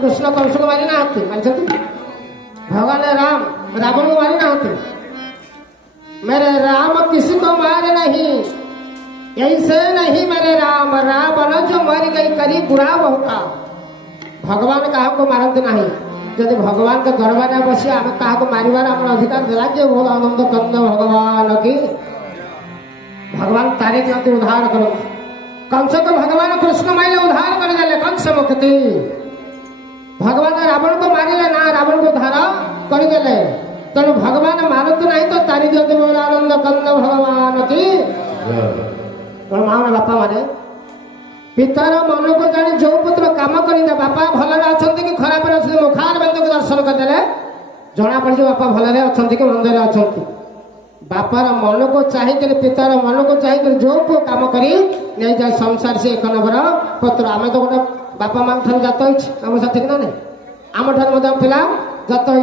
कृष्ण कंस को मारी ना भगवान राम रावण को मारी ना मेरे राम किसी को मारे नहीं, ऐसे नहीं मेरे राम, रावण जो मर गई करी बुरा बहु का। भगवान क्या को मारते नहीं, जब भगवान के दरबार में बसी आम क्या मारिबार आम अधिकार देला जे बोल आनंद कंद भगवान की। भगवान तारे दिखते उद्धार करो कंस को भगवान कृष्ण माइले उद्धार कर देले कंस मुक्ति। भगवान रावण को मारिले ना, रावण को उद्धार कर देले। तेणु भगवान मारत नहीं तो तारी दिखते बोल आनंद कंद भगवान की। माँ बापा माने पितार मन को जानी जो पुत्र काम कर बापा भलरे अच्छा कि खराब अच्छे मुखार बंद को दर्शन करदे जना पड़े बापा भलरे अच्छा कि मंदर अच्छा। बापार मन को चाहिए पितार मन को चाहिए जो पु कम कर नहीं जाए संसार से एक नंबर पुत्र। आम तो गोटे बापा माँ ठार जात होम साथी ना नहीं आम ठार पिला जात हो।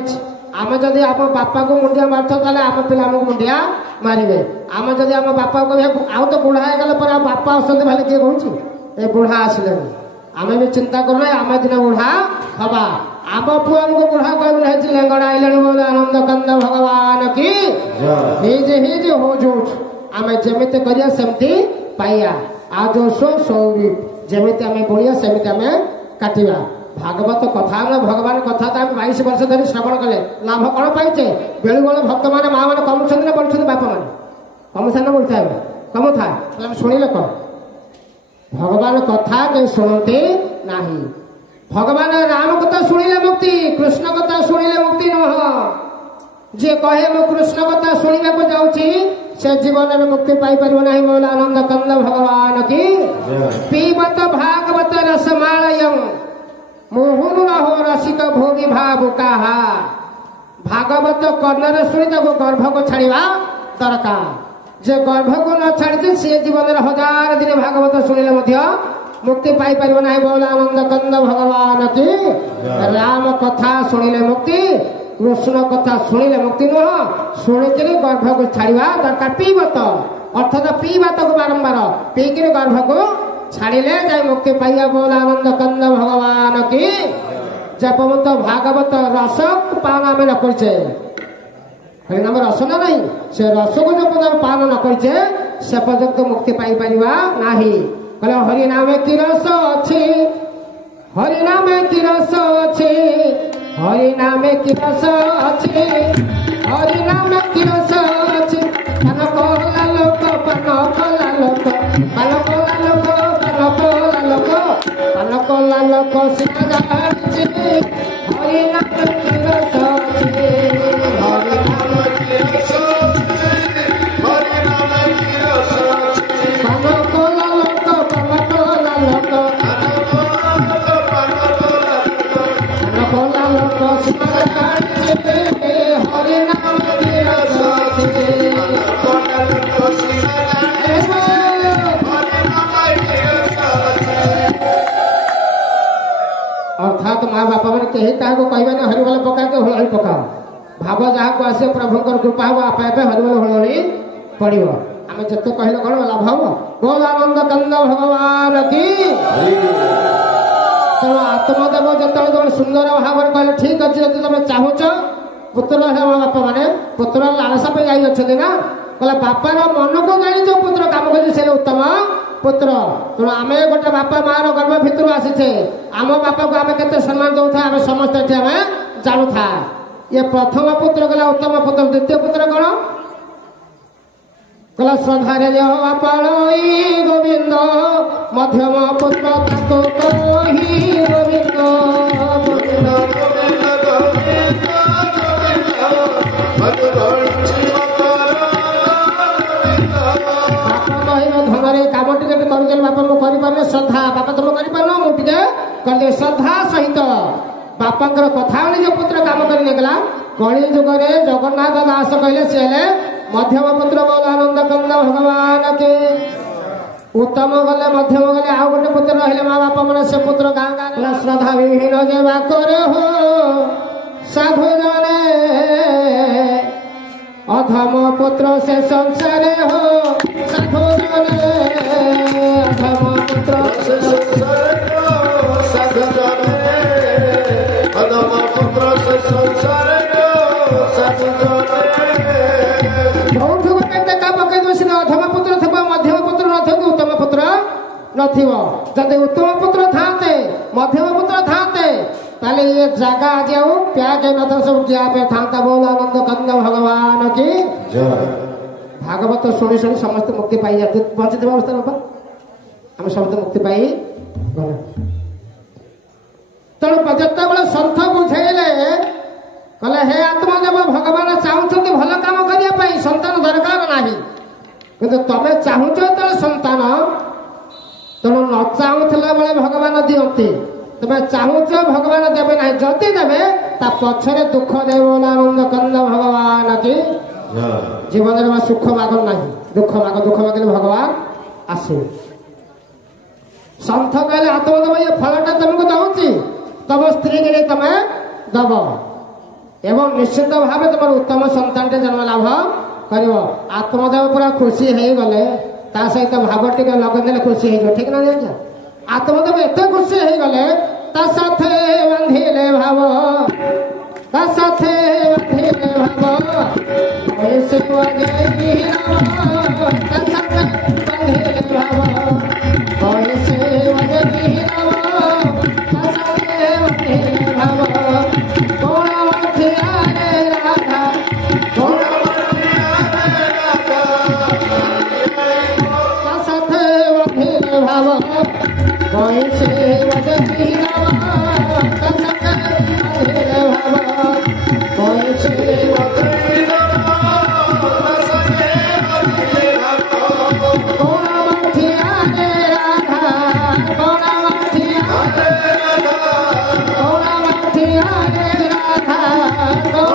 आम जदि आम बापा को मुंडिया मारत ताले आम पिला आमको मुंडिया मारे। आम जदि आम बापा को आउ तो बुढ़ा हो गला बापा आसते भाई किए कहूँ ए बुढ़ा आसिले आम भी चिंता करना आम दिन बुढ़ा हवा। आम पुआ को बुढ़ा कह लेंगड़ा आइले बोले आनंद कंद भगवान की हिज हो जो आम जमी करिया सेमती पाइया आ जो सौरी जमी आम बुणिया सेमती आम काटिया। भागवत कथा भगवान कथा तो 22 वर्ष धरी श्रवण कले लाभ कौन पाइचे बेलू बेलू भक्त मैंने माँ मैंने कमुन ना बढ़ुं बापा मैंने कमुसा ना बढ़ुता कमु था शुणिले कौन भगवान कथा कहीं शुणती ना। भगवान राम कथा शुणिले मुक्ति, कृष्ण कथा शुणिले मुक्ति नुह। जे कहे मु कृष्ण कथा शुणा को जाऊँगी से जीवन में मुक्ति पाई पार ना बोल आनंद कंद भगवान की। पीबत भागवत रसमालयं मुहुरु रहो रसिक भोगी भावुका। भागवत कर्णर शुणी गर्भ को छाड़ा दरकार। जे गर्भ को न छाड़ी सी जीवन 1000 दिन भागवत शुणिले मुक्ति पाई पार ना बोल आनंद कंद भगवान की। राम कथा शुणिले मुक्ति, कृष्ण कथा शुणिले मुक्ति नुह। शुणिक गर्भ को छाड़ा दरकार। पीबत अर्थात पीबत को बारंबार पीक गर्भ को छाड़िले जाए मुक्ति पाइया बोल आनंद कंद भगवान की। जब तो भागवत रस पान आम न करे हरिनाम रस ना नहीं से रस को जो पर्यटन पान न करे से पर्यंत मुक्ति पाई पारिबा नाही। कहले हरिनाम की रस अच्छी, हरिनाम की रस अच्छी, हरिनाम की रस अच्छी, हरिनाम की रस अच्छी। पान कोला लोक पान कोला लोक पान कोला लोक पान कोला लोक सीधा हरिनाम की रस अच्छी, हरिनाम की रस अच्छी, हरिनाम की रस अच्छी। पान कोला लोक पान कोला लोक पान कोला लोक सीधा हरिनाम की रस अच्छी। अर्थात माँ बापा मैंने कहीं क्या कहबानी हरिबोल पका के हलहली पकाओ भाव जहाँ को आसे प्रभुंर कृपा हम आपे आपे हरिबोल हलहली पड़ो। आम जिते कहले कौन लाभ हम बोल आनंद कंद भगवान की। तेणु आत्मदेव जो तुम सुंदर भाव में कहले ठीक अच्छे जब तुम चाहूच पुत्र बापा मैंने पुत्र लालसा पे जाई अच्छे ना कहला बापार मन को जानी जो पुत्र काम कर उत्तम पुत्र। तेणु आम गोटे बापा माँ गर्भ भितर आसीचे आम बापा को आम के सम्मान दौथा आम समस्त आम जानू था। ये प्रथम पुत्र गला उत्तम पुत्र। द्वितीय पुत्र कौन कहला श्रद्धारे पाई गोविंद मध्यम पुत्र ताको कही गोविंद गोविंद धनरे काम टे कर बापा मु कर श्रद्धा बापा तुम कर मुझे कर श्रद्धा सहित बापा कथा जो पुत्र काम करगला कली जुगे जगन्नाथ दास कहले सी मध्यम पुत्र बोल आनंद कंद भगवान के। उत्तम गले मध्यम गले आउ गोटे पुत्र रहिले माँ बापा मन से पुत्र गाँ गाँ श्रद्धा विहीन जेवा करे हो साधु जने अधम पुत्र से संसारे हो साधु जने अधम पुत्र से संसारे हो साधु जने थाते ताले ये जगह आज आओ प्या के न तो सब क्या पे थाता बोल आनंद कंद भगवान की भागवत शुणी शुणी समस्त मुक्ति पाई जाते पहुंचे देव अवस्था बाबा हम समस्त मुक्ति पाई तेणु जिते बड़े सन्थ बुझेले कहले हे आत्मदेव भगवान चाहते भल कम करने संतान दरकार नहीं किंतु तमें चाहूच जो संतान तेणु न चाहूला बेले भगवान दिखती तुम्हें चाहूच भगवान देवे ना जदि देवे ता पछरे दुख देव आनंद कंद भगवान की जीवन में सुख माग ना दुख मागले भगवान आसे सन्थ कहले आत्मदेव ये फलटा तुमको दौची तम स्त्री के तमें दब एवं निश्चित भाव तुम उत्तम संतान जन्म लाभ कर आत्मदेव पूरा खुशी हो गले ता सहित भाव टे लगेदे खुशी हो ठीक ना जान आत्मदेव एत खुशी हो गले ता साथे बांधिले भाव ता साथे बांधिले भाव ऐसे वगे हीरा ता साथे बांधिले भाव ऐसे वगे हीरा ता साथे बांधिले भाव कोण मठिया रे राधा कोण मठिया रे राधा ता साथे बांधिले भाव ऐसे वगे हीरा ता साथे बांधिले भाव ऐसे वगे हीरा ता साथे बांधिले भाव कोण मठिया रे राधा कोण मठिया रे राधा कोण मठिया रे राधा कोण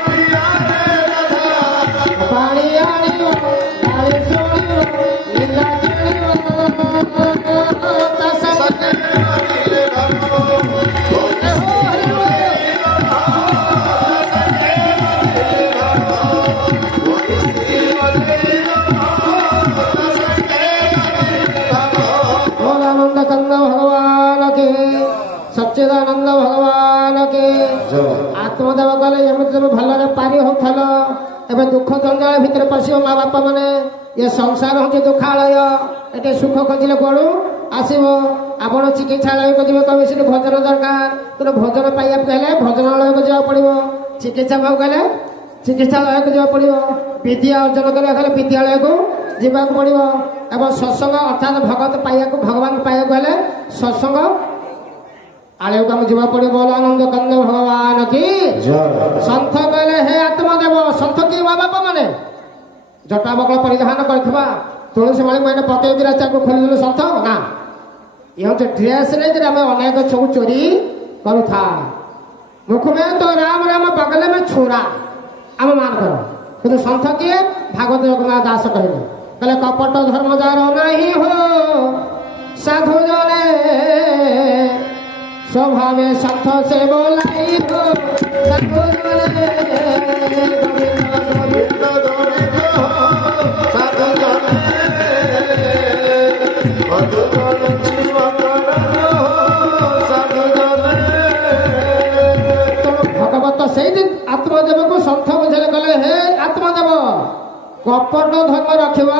मठिया रे राधा पाणी आनियो ताळे सोनियो लीला चलियो ता साथे बांधिले भाव आनंद कंद भगवान के सच्चिदानंद भगवान के आत्मदेव कहले एमती तुम भलरे पारी होथल एवं दुख जंजाल भितर पशिव माँ बापा मैंने ये संसार हूँ दुखालय एटे सुख खोजिले कौड़ू आसब आपण चिकित्सालय को जी कहे से भोजन दरकार तेना भोजन पाइबा कहले भोजनालय को जावा पड़ो चिकित्सा पाऊ कहले चिकित्सालय को जावा पड़ो विद्या अर्जन करा विद्यालय को जीवा पड़ो एवं सत्संग अर्थात भगत पाइबा भगवान पाइबा कहले सत्संग आलय को जीवा पड़ो बोल आनंद कंद भगवान की सन्थ कहले हे आत्मदेव सन्थ किए माँ बापा मैंने जटा बकल परिधान करथिबा तुलसी माली मैंने पकई राचा को खोली देलु सन्थ ना ये हूँ ड्रेस नहीं आम अनेक सब चोरी करुथा मुख में तो राम राम बगल में छोरा आम मान कर किंतु सन्थ किए भागवत जगन्नाथ दास कहले कहले कपट धर्म जार नहीं हो साधु जने स्वभाव सन्थ से बोलाई हो साधु जने साधु जने भगवत से दिन आत्मदेव को सन्थ बुझे गले हे आत्मदेव कपट धर्म रखिब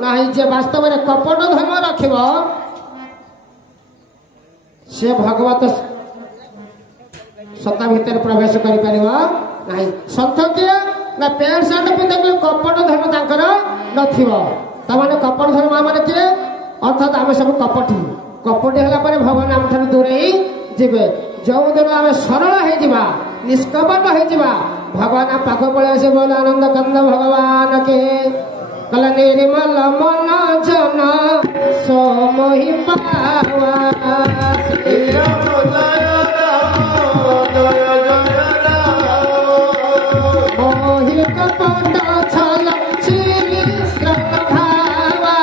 ना जे वास्तव में कपट धर्म रखिब से भगवत सत्ता भीतर प्रवेश कर सन्थ किए ना पैंट सार्ट पिंधे कपट धर्म तांकर नथिबो तमाने कपट धर्म माने किए अर्थात आम सब कपटी कपटी है भगवान आम ठार दूर ही जीवे जो दिन आम सरल हो निष्कपट हो भगवान पाख पड़े आसे बोल आनंद कंद भगवान के कल निर्मल मन जन सोमहि पावा मोहि कपट छल भावा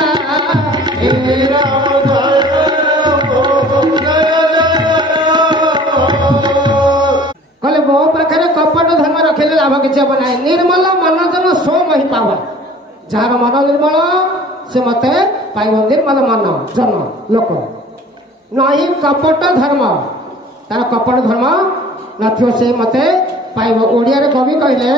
कहले मो पाखे कपट धर्म रखिले लाभ किसी हम ना निर्मल मन जन सो मही पावा जार मन निर्मल से मत पाइब निर्मल मन जन लोक नहीं कपट धर्म तार कपट धर्म नथियो से मत पाइब ओडिया कवि कहले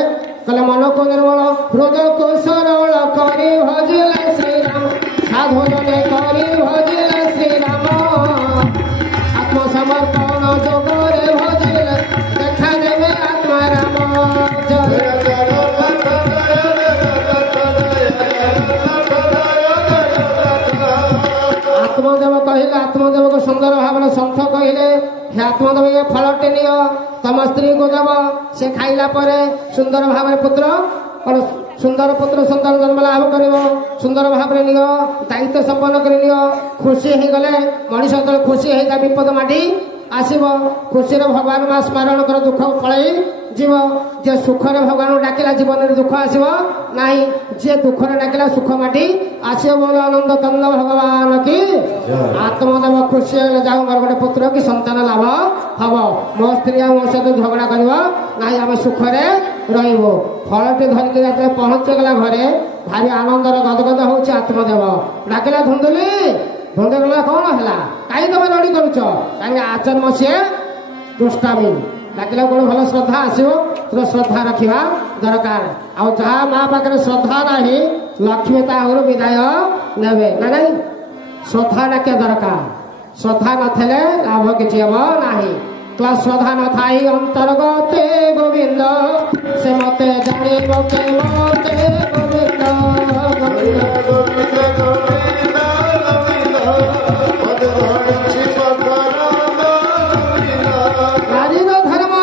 कहले मन को निर्मल हृदय को सरल करी भजिले श्रीराम साधु जने करी भजिले श्रीराम आत्मसमर्पण ଏ ଫଳଟି ନିଅ ତମ ସ୍ତ୍ରୀକୁ ଦେବ, ସେ ଖାଇଲା ପରେ ସୁନ୍ଦର ଭାବରେ ପୁତ୍ର କଣ ସୁନ୍ଦର ପୁତ୍ର ସନ୍ତାନ ଜନ୍ମ ଲାଭ କରିବ। ସୁନ୍ଦର ଭାବରେ ନିଅ, ଦାୟିତ୍ୱ ସମ୍ପନ୍ନ କରି ନିଅ। ଖୁସି ହେଇଗଲେ ମଣିଷ ଯେତେବେଳେ ଖୁସି ହେଇଯାଏ ବିପଦ ମାଡି ଆସିବ। ଖୁସିରେ ଭଗବାନ ମା ସ୍ମରଣ କର, ଦୁଃଖ ପଳେଇ ଯିବ। ଯିଏ ସୁଖରେ ଭଗବାନଙ୍କୁ ଡାକିଲା ଜୀବନରେ ଦୁଃଖ ଆସିବ ନାହିଁ, ଯିଏ ଦୁଃଖରେ ଡାକିଲା ସୁଖ ମାଟି ଆସିବ। ବୋଲ ଆନନ୍ଦ କନ୍ଦ ଭଗବାନ କି ଆତ୍ମଦେବ ଖୁସି ହେଲେ ଯାଉ ମୋର ଗୋଟେ ପୁତ୍ର କି ସନ୍ତାନ ଲାଭ ହବ, ମୋ ସ୍ତ୍ରୀ ଆଉ ମୋ ସହିତ ଝଗଡା କରିବ ନାହିଁ, ଆମେ ସୁଖରେ ରହିବୁ। ଫଳଟି ଧରିକି ଯେତେବେଳେ ପହଞ୍ଚିଗଲା ଘରେ ଭାରି ଆନନ୍ଦର ଗଦଗଦ ହଉଛି ଆତ୍ମଦେବ। ଡାକିଲା ଧୁନ୍ଦୁଲି, ଧୁନ୍ଦୁଲି କଣ ହେଲା, କାହିଁ ତମେ ରଡ଼ି କରୁଛ, କାହିଁକି ଆଜନ୍ମ ସିଏ ଦୁଷ୍ଟାମୀ। ଡାକିଲା ଗୋଟେ ଭଲ ଶ୍ରଦ୍ଧା ଆସିବ, ଶ୍ରଦ୍ଧା ରଖିବା ଦରକାର। ଆଉ ଯାହା ମା ପାଖରେ ଶ୍ରଦ୍ଧା ନାହିଁ ଲକ୍ଷ୍ମୀ ତା ଘରୁ ବିଦାୟ ନେବେ ନା ନାଇଁ। ଶ୍ରଦ୍ଧା ଡାକିବା ଦରକାର, ଶ୍ରଦ୍ଧା ନଥିଲେ ଲାଭ କିଛି ହବ ନାହିଁ। ତ ଶ୍ରଦ୍ଧା ନଥାଇ ଅନ୍ତର୍ଗତେ ଗୋବିନ୍ଦ ସେ ମତେ ଜାଣିବ କେ ମତେ ଗୋବିନ୍ଦ ନାରୀର ଧର୍ମ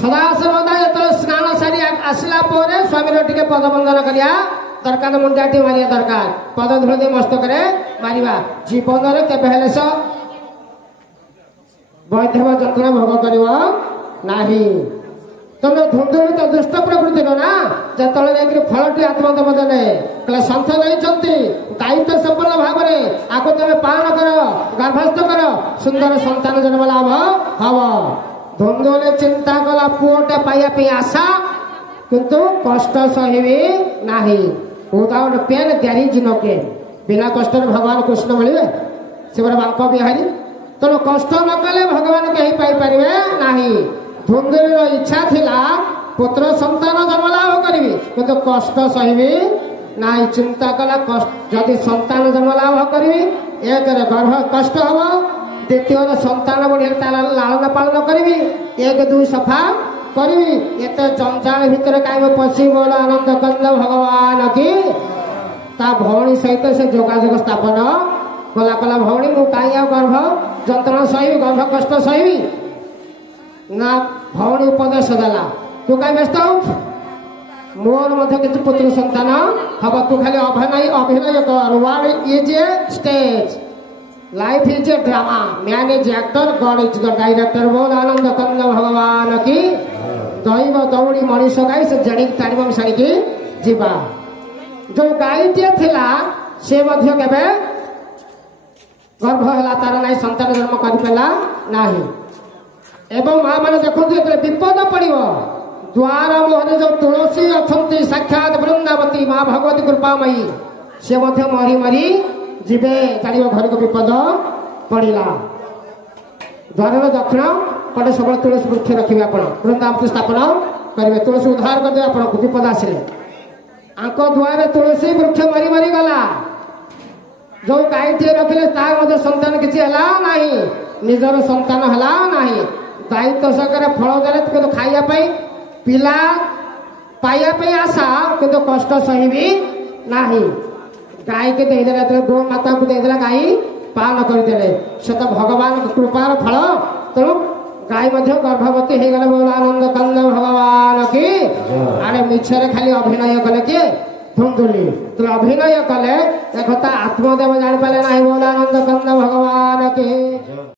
ସଦା ସର୍ବଦା ଯେତେବେଳେ ସ୍ନାନ ସାରି ଆସିଲା ପରେ ସ୍ୱାମୀର ଟିକେ ପଦବନ୍ଦନ କରିବା ଦରକାର, ମୁଣ୍ଡାଟି ମାରିବା ଦରକାର, ପଦ ଧୂଳି ଦେଇ ମସ୍ତକରେ ମାରିବା। ଜୀବନରେ କେବେ ହେଲେ ସେ ବୈଧବ ଯନ୍ତ୍ରଣା ଭୋଗ କରିବ ନାହିଁ। ତମେ ଧୁନ୍ଦୁଳି ତ ଦୁଷ୍ଟ ପ୍ରକୃତିର ନା, ଯେତେବେଳେ ଯାଇକରି ଫଳଟି ଆତ୍ମଦେବ ଦେଲେ କହିଲେ ସନ୍ଥ ଦେଇଛନ୍ତି ଦାୟିତ୍ୱ ସମ୍ପନ୍ନ ଭାବରେ ଆକୁ ତମେ ପାଳନ କର, ଗର୍ଭସ୍ଥ କର, ସୁନ୍ଦର ସନ୍ତାନ ଜନ୍ମ ଲାଭ ହବ। ଧୁନ୍ଦୁଳି ଚିନ୍ତା କଲା ପୁଅଟେ ପାଇବା ପାଇଁ ଆଶା, କିନ୍ତୁ କଷ୍ଟ ସହିବି ନାହିଁ। Without pain there is no gain. ବିନା କଷ୍ଟରେ ଭଗବାନ କୃଷ୍ଣ ମିଳିବେ, ସେ ଗୋଟେ ବାଙ୍କ ବିହାରୀ। ତେଣୁ କଷ୍ଟ ନ କଲେ ଭଗବାନ କେହି ପାଇପାରିବେ ନାହିଁ। ଧୁନ୍ଦୁଳିର ଇଚ୍ଛା ଥିଲା ପୁତ୍ର ସନ୍ତାନ ଜନ୍ମ ଲାଭ କରିବି, କିନ୍ତୁ କଷ୍ଟ ସହିବି ନାହିଁ। ଚିନ୍ତା କଲା ଯଦି ସନ୍ତାନ ଜନ୍ମ ଲାଭ କରିବି, ଏକରେ ଗର୍ଭ କଷ୍ଟ ହବ, ଦ୍ୱିତୀୟରେ ସନ୍ତାନ ବଢିଲେ ତାର ଲାଳନ ପାଳନ କରିବି, 1 2 ସଫା କରିବି। ଏତେ ଜଞ୍ଜାଳ ଭିତରେ କାହିଁକି ପଶିବି। ବୋଲ ଆନନ୍ଦ କନ୍ଦ ଭଗବାନ କି। ତା ଭଉଣୀ ସହିତ ସେ ଯୋଗାଯୋଗ ସ୍ଥାପନ କଲା ଭଉଣୀ ମୁଁ କାହିଁ ଆଉ ଗର୍ଭ ଯନ୍ତ୍ରଣା ସହିବି, ଗର୍ଭ କଷ୍ଟ ସହିବି ନା। ଭଉଣୀ ଉପଦେଶ ଦେଲା, ତୁ କାହିଁ ବ୍ୟସ୍ତ ହଉଛୁ, ମୋର ମଧ୍ୟ କିଛି ପୁତ୍ର ସନ୍ତାନ ହବ, ତୁ ଖାଲି ଅଭିନୟ କର। World is a stage, life is a drama, man is actor, god is the director. ବୋଲ ଆନନ୍ଦ କନ୍ଦ ଭଗବାନ କି। ଦୈବ ଦୌଡ଼ି ମଣିଷ ଗାଈ ସେ ଜାଣିକି ଟାଣିବ ମିଶାଣିକି ଯିବା। ଯୋଉ ଗାଈଟିଏ ଥିଲା ସେ ମଧ୍ୟ କେବେ ଗର୍ଭ ହେଲା ତାର ନାହିଁ, ସନ୍ତାନ ଜନ୍ମ କରିପାରିଲା ନାହିଁ। ଏବଂ ମା ମାନେ ଦେଖନ୍ତୁ ଯେତେବେଳେ ବିପଦ ପଡିବ ଦ୍ୱାର ମୁହଁରେ ଯୋଉ ତୁଳସୀ ଅଛନ୍ତି ସାକ୍ଷାତ ବୃନ୍ଦାବତୀ ମା ଭଗବତୀ କୃପାମୟୀ, ସେ ମଧ୍ୟ ମରି ମରି ଯିବେ, ଜାଣିବ ଘରକୁ ବିପଦ ପଡିଲା। ଦ୍ୱାରର ଦକ୍ଷିଣ ପଟେ ସବୁବେଳେ ତୁଳସୀ ବୃକ୍ଷ ରଖିବେ, ଆପଣ ବୃନ୍ଦାବତୀ ସ୍ଥାପନ କରିବେ, ତୁଳସୀ ଉଦ୍ଧାର କରିଦେବେ ଆପଣଙ୍କୁ ବିପଦ ଆସିଲେ। ଆଙ୍କ ଦୁଆରେ ତୁଳସୀ ବୃକ୍ଷ ମରି ମରି ଗଲା। ଯୋଉ ଗାଈଟିଏ ରଖିଲେ ତାର ମଧ୍ୟ ସନ୍ତାନ କିଛି ହେଲା ନାହିଁ, ନିଜର ସନ୍ତାନ ହେଲା ନାହିଁ। ଦାୟିତ୍ୱ ସହକାରେ ଫଳ ଦେଲେ କିନ୍ତୁ ଖାଇବା ପାଇଁ ପିଲା ପାଇବା ପାଇଁ ଆଶା, କିନ୍ତୁ କଷ୍ଟ ସହିବି ନାହିଁ। ଗାଈକି ଦେଇଦେଲେ, ଯେତେବେଳେ ଗୋ ମାତାକୁ ଦେଇଦେଲା ଗାଈ ପାଳନ କରିଦେଲେ, ସେ ତ ଭଗବାନଙ୍କ କୃପାର ଫଳ। ତେଣୁ ଗାଈ ମଧ୍ୟ ଗର୍ଭବତୀ ହେଇଗଲେ। ବୋଲ ଆନନ୍ଦ କନ୍ଦ ଭଗବାନ କି। ଆରେ ମିଛରେ ଖାଲି ଅଭିନୟ କଲେ କିଏ, ଧୁନ୍ଦୁଲି। ତେଣୁ ଅଭିନୟ କଲେ ଏ କଥା ଆତ୍ମଦେବ ଜାଣିପାରିଲେ ନାହିଁ। ବୋଲ ଆନନ୍ଦ କନ୍ଦ ଭଗବାନ କି।